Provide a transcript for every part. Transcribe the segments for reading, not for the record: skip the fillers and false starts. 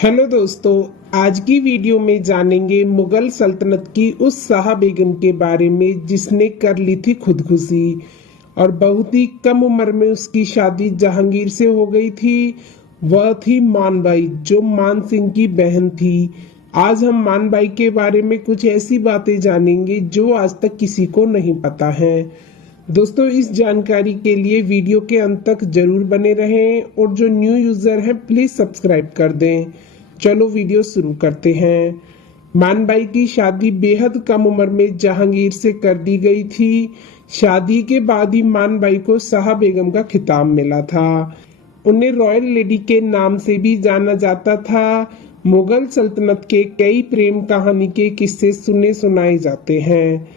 Hello दोस्तों, आज की वीडियो में जानेंगे मुगल सल्तनत की उस शाह बेगम के बारे में जिसने कर ली थी खुदकुशी और बहुत ही कम उम्र में उसकी शादी जहांगीर से हो गई थी। वह थी मानबाई, जो मान सिंह की बहन थी। आज हम मानबाई के बारे में कुछ ऐसी बातें जानेंगे जो आज तक किसी को नहीं पता है। दोस्तों, इस जानकारी के लिए वीडियो के अंत तक जरूर बने रहें और जो न्यू यूजर हैं प्लीज सब्सक्राइब कर दें। चलो वीडियो शुरू करते हैं। मानबाई की शादी बेहद कम उम्र में जहांगीर से कर दी गई थी। शादी के बाद ही मानबाई को शाह बेगम का खिताब मिला था। उन्हें रॉयल लेडी के नाम से भी जाना जाता था। मुगल सल्तनत के कई प्रेम कहानी के किस्से सुने सुनाए जाते हैं।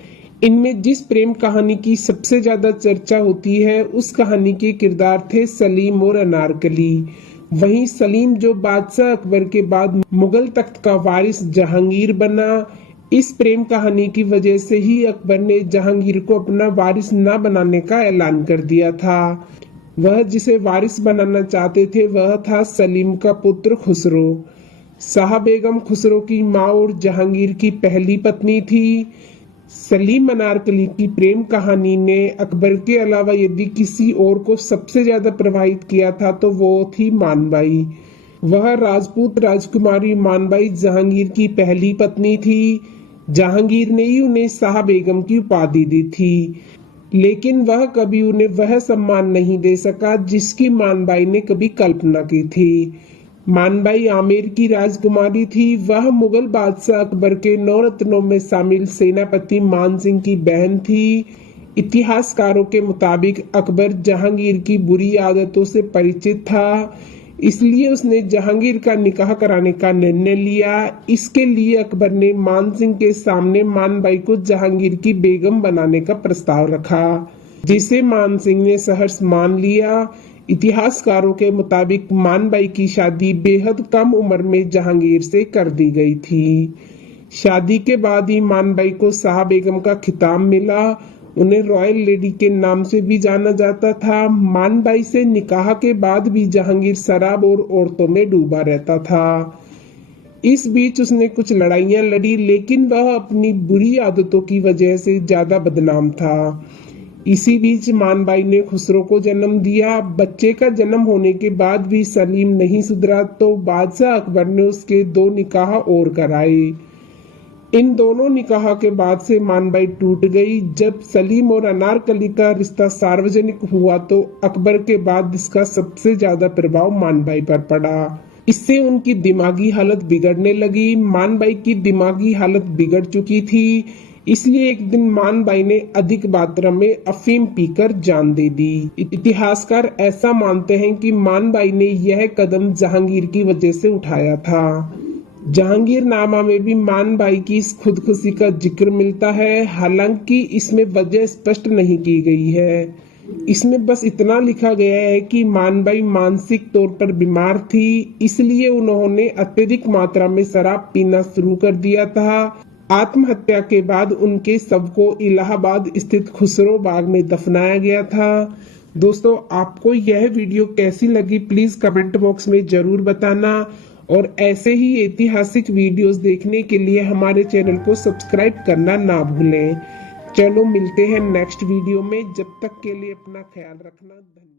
इनमें जिस प्रेम कहानी की सबसे ज्यादा चर्चा होती है उस कहानी के किरदार थे सलीम और अनारकली। वहीं सलीम, जो बादशाह अकबर के बाद मुगल तख्त का वारिस जहांगीर बना, इस प्रेम कहानी की वजह से ही अकबर ने जहांगीर को अपना वारिस न बनाने का ऐलान कर दिया था। वह जिसे वारिस बनाना चाहते थे वह था सलीम का पुत्र खुसरो। शाह बेगम खुसरो की माँ और जहांगीर की पहली पत्नी थी। सलीम अनारकली की प्रेम कहानी ने अकबर के अलावा यदि किसी और को सबसे ज्यादा प्रभावित किया था तो वो थी मानबाई। वह राजपूत राजकुमारी मानबाई जहांगीर की पहली पत्नी थी। जहांगीर ने ही उन्हें शाह बेगम की उपाधि दी थी, लेकिन वह कभी उन्हें वह सम्मान नहीं दे सका जिसकी मानबाई ने कभी कल्पना की थी। मानबाई आमेर की राजकुमारी थी। वह मुगल बादशाह अकबर के 9 रत्नों में शामिल सेनापति मान सिंह की बहन थी। इतिहासकारों के मुताबिक अकबर जहांगीर की बुरी आदतों से परिचित था, इसलिए उसने जहांगीर का निकाह कराने का निर्णय लिया। इसके लिए अकबर ने मान सिंह के सामने मानबाई को जहांगीर की बेगम बनाने का प्रस्ताव रखा, जिसे मान सिंह ने सहर्ष मान लिया। इतिहासकारों के मुताबिक मानबाई की शादी बेहद कम उम्र में जहांगीर से कर दी गई थी। शादी के बाद ही मानबाई को शाह बेगम का खिताब मिला। उन्हें रॉयल लेडी के नाम से भी जाना जाता था। मानबाई से निकाह के बाद भी जहांगीर शराब और औरतों में डूबा रहता था। इस बीच उसने कुछ लड़ाइयां लड़ी, लेकिन वह अपनी बुरी आदतों की वजह से ज्यादा बदनाम था। इसी बीच मानबाई ने खुसरो को जन्म दिया। बच्चे का जन्म होने के बाद भी सलीम नहीं सुधरा तो बादशाह अकबर ने उसके 2 निकाह और कराए। इन दोनों निकाह के बाद से मानबाई टूट गई। जब सलीम और अनारकली का रिश्ता सार्वजनिक हुआ तो अकबर के बाद इसका सबसे ज्यादा प्रभाव मानबाई पर पड़ा। इससे उनकी दिमागी हालत बिगड़ने लगी। मानबाई की दिमागी हालत बिगड़ चुकी थी, इसलिए एक दिन मानबाई ने अधिक मात्रा में अफीम पीकर जान दे दी। इतिहासकार ऐसा मानते हैं कि मानबाई ने यह कदम जहांगीर की वजह से उठाया था। जहांगीरनामा में भी मानबाई की इस खुदकुशी का जिक्र मिलता है, हालांकि इसमें वजह स्पष्ट नहीं की गई है। इसमें बस इतना लिखा गया है कि मानबाई मानसिक तौर पर बीमार थी, इसलिए उन्होंने अत्यधिक मात्रा में शराब पीना शुरू कर दिया था। आत्महत्या के बाद उनके शव को इलाहाबाद स्थित खुसरो बाग में दफनाया गया था। दोस्तों, आपको यह वीडियो कैसी लगी प्लीज कमेंट बॉक्स में जरूर बताना और ऐसे ही ऐतिहासिक वीडियोस देखने के लिए हमारे चैनल को सब्सक्राइब करना ना भूलें। चलो मिलते हैं नेक्स्ट वीडियो में, जब तक के लिए अपना ख्याल रखना। धन्यवाद।